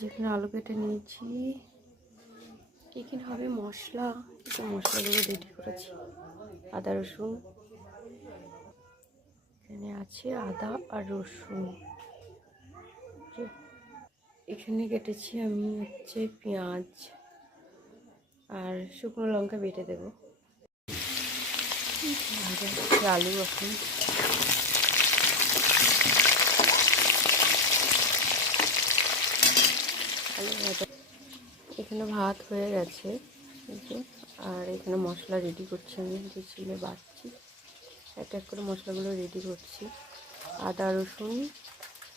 যেখানে আলু কেটে নিয়েছি, এখানে হবে মশলা। মশলাগুলো রেডি করেছি। আদা রসুন, এখানে আছে আদা আর রসুন। এখানে কেটেছি আমি হচ্ছে পেঁয়াজ আর শুকনো লঙ্কা বেটে দেবো। আলু এখন আলু ভাজা। এখানে ভাত হয়ে গেছে আর এখানে মশলা রেডি করছি আমি, যে ছিলে বাটছি। এক এক করে মশলাগুলো রেডি করছি। আদা রসুন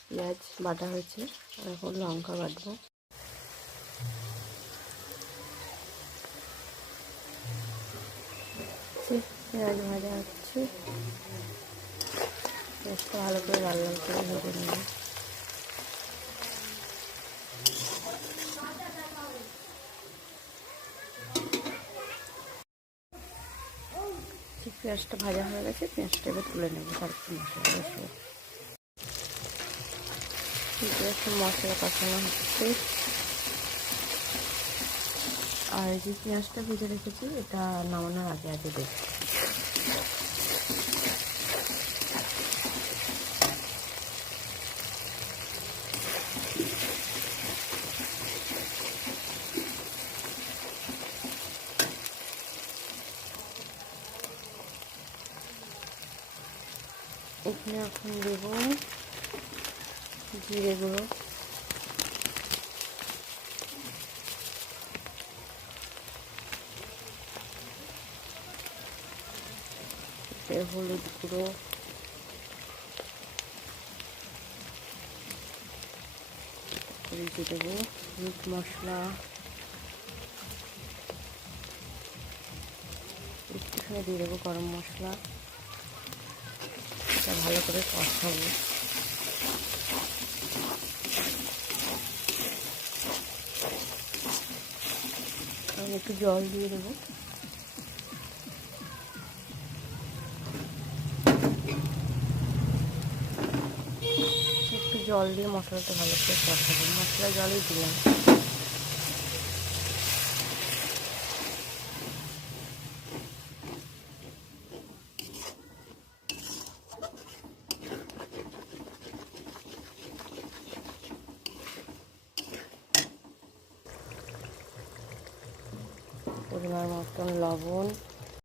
পেঁয়াজ বাটা হয়েছে, আর এখন লঙ্কা বাটবো। পেঁয়াজ ভাজা হচ্ছে, পেঁয়াজটা ভালো করে লাল লাল করে ভেজে নেব। পেঁয়াজটা ভাজা হয়ে গেছে, পেঁয়াজটা এবার তুলে নেবো। তারপর মশলা কষবো। মশলা কষানো হচ্ছে, আর যে পেঁয়াজটা ভেজে রেখেছি এটা নামানোর আগে আগে দেখি। এখানে এখন দেব জিরে গুঁড়ো, হলুদ গুঁড়ো, দিয়ে দেবো মিট মশলা, একটুখানি দিয়ে দেবো গরম মশলা। এটা ভালো করে কষাবো। আমি একটু জল দিয়ে দেবো। একটু জল দিয়ে মশলাটা ভালো করে কষাবো। মশলা জলই দিলাম। পরিমাণ মতন লবণ,